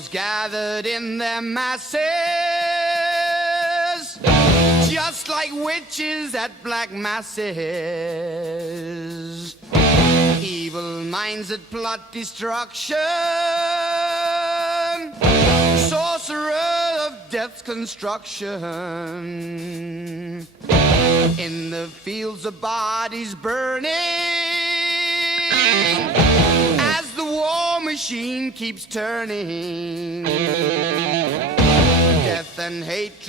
devils gathered in their masses, just like witches at black masses. Evil minds that plot destruction, sorcerer of death's construction. In the fields of bodies burning, as the war machine keeps turning. Death and hatred